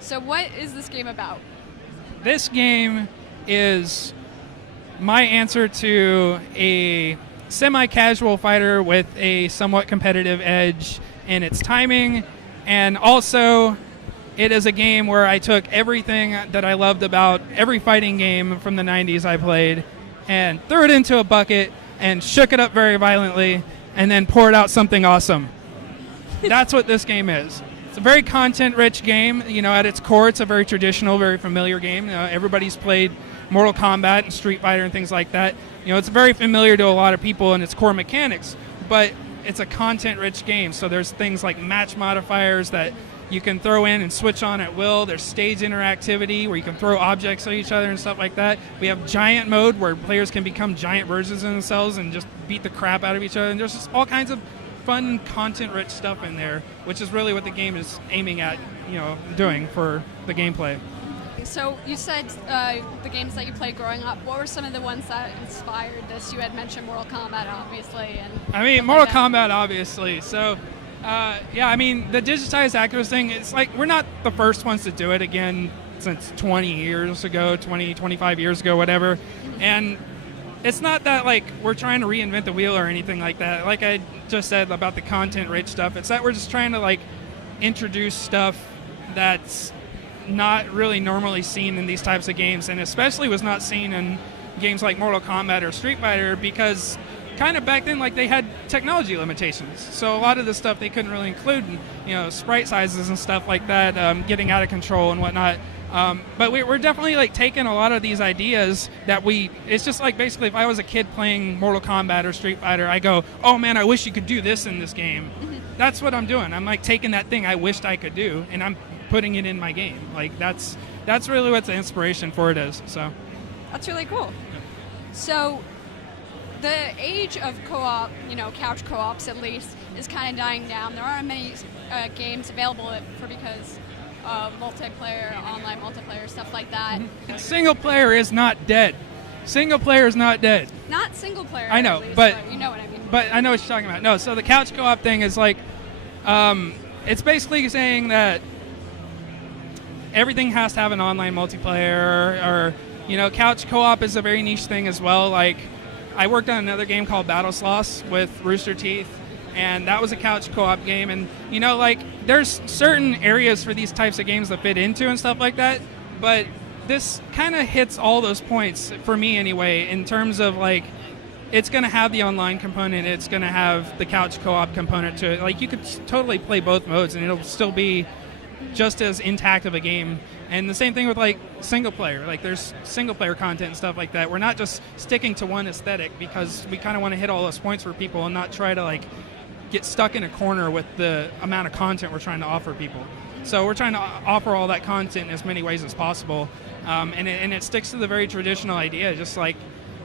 So what is this game about? This game is my answer to a semi-casual fighter with a somewhat competitive edge in its timing, and also it is a game where I took everything that I loved about every fighting game from the 90s I played and threw it into a bucket and shook it up very violently and then poured out something awesome. That's what this game is. It's a very content-rich game. At its core, it's a very traditional, very familiar game. Everybody's played Mortal Kombat and Street Fighter and things like that. It's very familiar to a lot of people in its core mechanics, but it's a content-rich game. So there's things like match modifiers that you can throw in and switch on at will. There's stage interactivity where you can throw objects at each other and stuff like that. We have giant mode where players can become giant versions of themselves and just beat the crap out of each other. And there's just all kinds of fun, content-rich stuff in there, which is really what the game is aiming at, doing for the gameplay. So you said the games that you played growing up. What were some of the ones that inspired this? You had mentioned Mortal Kombat, obviously. Mortal Kombat, obviously. So, the digitized actors thing, it's like we're not the first ones to do it again since 20 years ago, 20, 25 years ago, whatever. And it's not that, like, we're trying to reinvent the wheel or anything like that. Like I just said about the content-rich stuff, it's that we're just trying to, like, introduce stuff that's not really normally seen in these types of games, and especially was not seen in games like Mortal Kombat or Street Fighter, because kind of back then, like, they had technology limitations. So a lot of the stuff they couldn't really include, sprite sizes and stuff like that, getting out of control and whatnot. But we're definitely, like, taking a lot of these ideas that it's just like, basically, if I was a kid playing Mortal Kombat or Street Fighter, I go, oh man, I wish you could do this in this game. Mm-hmm. That's what I'm doing. I'm, like, taking that thing I wished I could do, and I'm putting it in my game. Like, that's really what the inspiration for it is. So that's really cool. Yeah. So the age of co-op, couch co-ops at least, is kind of dying down. There aren't many games available because multiplayer, online multiplayer, stuff like that. Mm-hmm. Single player is not dead. Single player is not dead. Not single player. I know, least, but you know what I mean. But I know what you're talking about. No, so the couch co-op thing is like, it's basically saying that everything has to have an online multiplayer, or couch co-op is a very niche thing as well. Like, I worked on another game called Battle Sloss with Rooster Teeth, and that was a couch co-op game. And there's certain areas for these types of games that fit into and stuff like that, but this kind of hits all those points for me anyway, in terms of, like, it's going to have the online component, it's going to have the couch co-op component to it. Like, you could totally play both modes and it'll still be just as intact of a game. And the same thing with, like, single player. Like, there's single player content and stuff like that. We're not just sticking to one aesthetic, because we kind of want to hit all those points for people and not try to, like, get stuck in a corner with the amount of content we're trying to offer people. So we're trying to offer all that content in as many ways as possible. And it sticks to the very traditional idea, just like,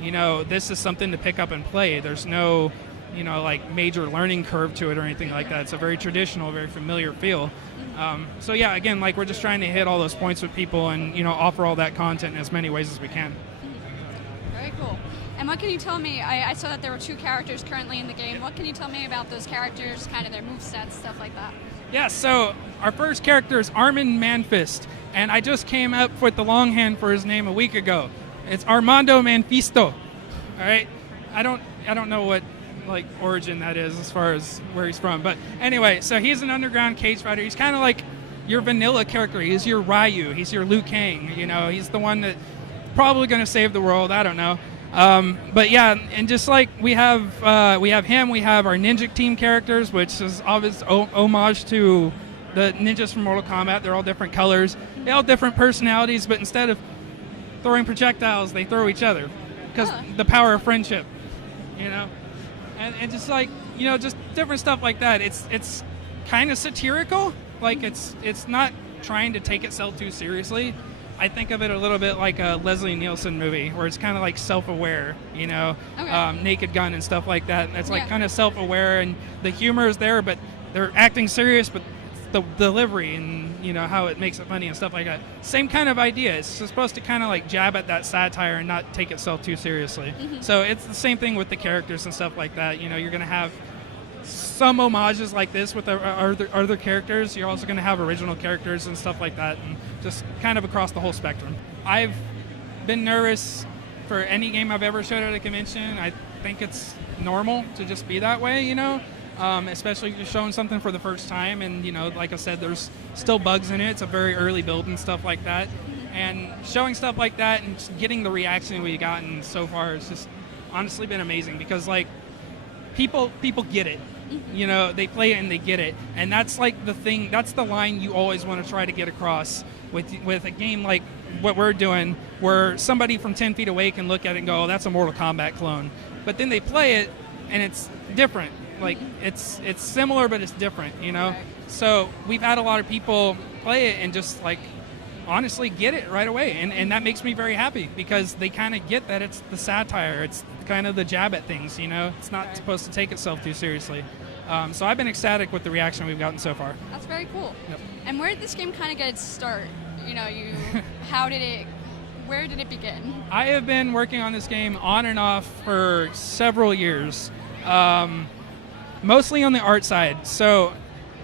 this is something to pick up and play. There's no, like, major learning curve to it or anything like that. It's a very traditional, very familiar feel. So yeah, again, like, we're just trying to hit all those points with people and, offer all that content in as many ways as we can. Very cool. And what can you tell me? I saw that there were 2 characters currently in the game. What can you tell me about those characters, kind of their movesets, stuff like that? Yeah, so our first character is Armin Manfist, and I just came up with the longhand for his name a week ago. It's Armando Manfisto. All right, I don't know what, like, origin that is as far as where he's from, but anyway, so he's an underground cage fighter. He's kind of like your vanilla character. He's your Ryu. He's your Liu Kang. He's the one that probably going to save the world. I don't know. But yeah, and just like we have him, we have our ninja team characters, which is obvious homage to the ninjas from Mortal Kombat. They're all different colors, they all different personalities, but instead of throwing projectiles, they throw each other, because the power of friendship, and just like, just different stuff like that. It's kind of satirical, like it's not trying to take itself too seriously. I think of it a little bit like a Leslie Nielsen movie, where it's kind of like self-aware, Naked Gun and stuff like that. It's like kind of self-aware, and the humor is there, but they're acting serious, but the delivery and, how it makes it funny and stuff like that. Same kind of idea. It's supposed to kind of, like, jab at that satire and not take itself too seriously. Mm-hmm. So it's the same thing with the characters and stuff like that. You're going to have some homages like this with other characters. You're also going to have original characters and stuff like that, and just kind of across the whole spectrum. I've been nervous for any game I've ever showed at a convention. I think it's normal to just be that way, you know, especially if you're showing something for the first time. And, you know, like I said, there's still bugs in it. It's a very early build and stuff like that. And showing stuff like that and just getting the reaction we've gotten so far has just honestly been amazing, because, like, people get it. You know, they play it and they get it. And that's like the thing, that's the line you always want to try to get across with a game like what we're doing, where somebody from 10 feet away can look at it and go, oh, that's a Mortal Kombat clone. But then they play it and it's different. Like, it's similar, but it's different, you know? Right. So we've had a lot of people play it and just, like, honestly get it right away. And that makes me very happy, because they kind of get that it's the satire. It's kind of the jab at things, you know? It's not supposed to take itself too seriously. So I've been ecstatic with the reaction we've gotten so far. That's very cool. Yep. And where did this game kind of get its start? You know, where did it begin? I have been working on this game on and off for several years, mostly on the art side. So,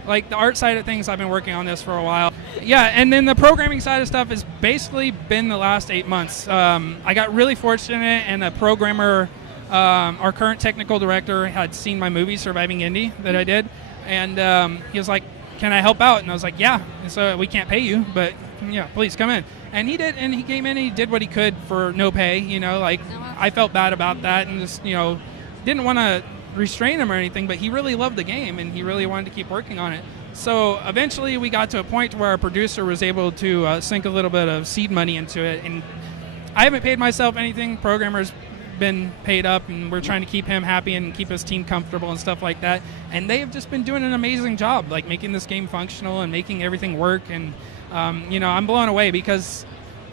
like, the art side of things, I've been working on this for a while. Yeah, and then the programming side of stuff has basically been the last 8 months. I got really fortunate, and a programmer, our current technical director, had seen my movie, Surviving Indie, that I did, and he was like, can I help out? And I was like, yeah. And so we can't pay you, but yeah, please come in. And he did, and he came in and he did what he could for no pay, you know, like, I felt bad about that, and just, you know, didn't want to restrain him or anything, but he really loved the game and he really wanted to keep working on it. So eventually we got to a point where our producer was able to sink a little bit of seed money into it, and I haven't paid myself anything. Programmer's been paid up, and we're trying to keep him happy and keep his team comfortable and stuff like that, and they have just been doing an amazing job, like, making this game functional and making everything work. And you know, I'm blown away, because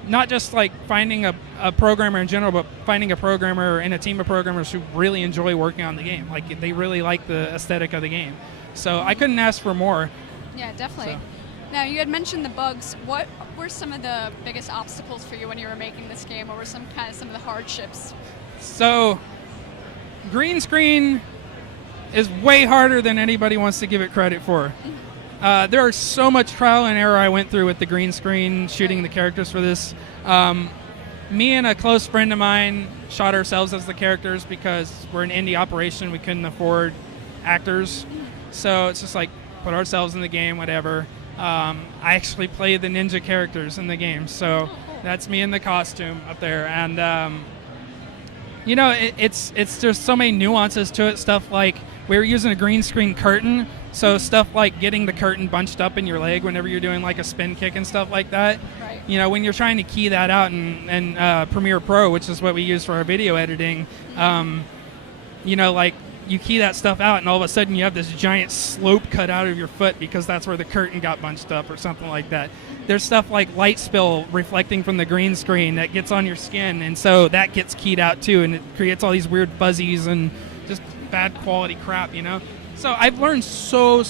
not just, like, finding a programmer in general, but finding a programmer and a team of programmers who really enjoy working on the game. Like, they really like the aesthetic of the game. So I couldn't ask for more. Yeah, definitely. So. Now, you had mentioned the bugs. What were some of the biggest obstacles for you when you were making this game? What were some of the hardships? So, green screen is way harder than anybody wants to give it credit for. There are so much trial and error I went through with the green screen, shooting the characters for this. Me and a close friend of mine shot ourselves as the characters, because we're an indie operation. We couldn't afford actors. So it's just like, put ourselves in the game, whatever. I actually play the ninja characters in the game. So that's me in the costume up there. And, you know, it's just so many nuances to it. Stuff like, we were using a green screen curtain. So stuff like getting the curtain bunched up in your leg whenever you're doing, like, a spin kick and stuff like that. Right. You know, when you're trying to key that out in Premiere Pro, which is what we use for our video editing, you know, like, you key that stuff out and all of a sudden you have this giant slope cut out of your foot because that's where the curtain got bunched up or something like that. There's stuff like light spill reflecting from the green screen that gets on your skin, and so that gets keyed out too, and it creates all these weird fuzzies and just bad quality crap, you know? So I've learned so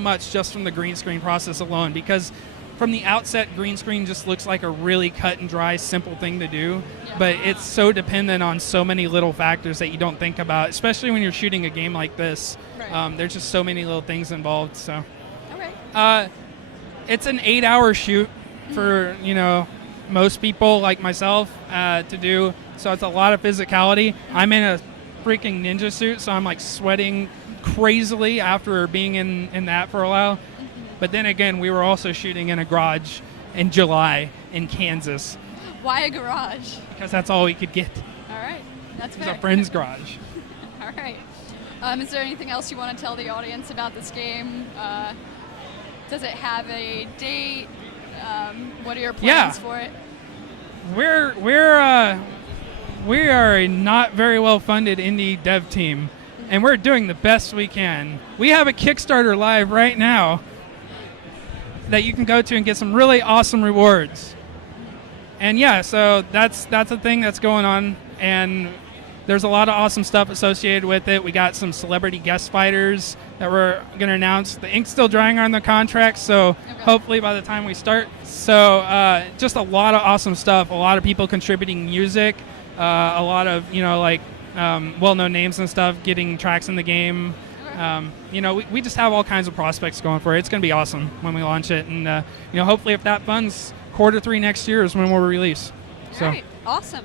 much just from the green screen process alone, because from the outset, green screen just looks like a really cut and dry, simple thing to do, but it's so dependent on so many little factors that you don't think about, especially when you're shooting a game like this. Right. There's just so many little things involved. So, Okay. it's an 8-hour shoot for, you know, most people like myself to do. So it's a lot of physicality. I'm in a freaking ninja suit, so I'm, like, sweating crazily after being in that for a while. But then again, we were also shooting in a garage in July in Kansas. Why a garage? Because that's all we could get. All right. That's It was fair. a friend's garage. All right. Is there anything else you want to tell the audience about this game? Does it have a date? What are your plans for it? We are a not very well funded indie dev team, and we're doing the best we can. We have a Kickstarter live right now that you can go to and get some really awesome rewards. And yeah, so that's a thing that's going on, and there's a lot of awesome stuff associated with it. We got some celebrity guest fighters that we're going to announce. The ink's still drying on the contract, so hopefully by the time we start. So just a lot of awesome stuff, a lot of people contributing music, a lot of, you know, like well-known names and stuff getting tracks in the game. We just have all kinds of prospects going for it. It's going to be awesome when we launch it, and hopefully if that funds, Q3 next year is when we'll release. All right, awesome.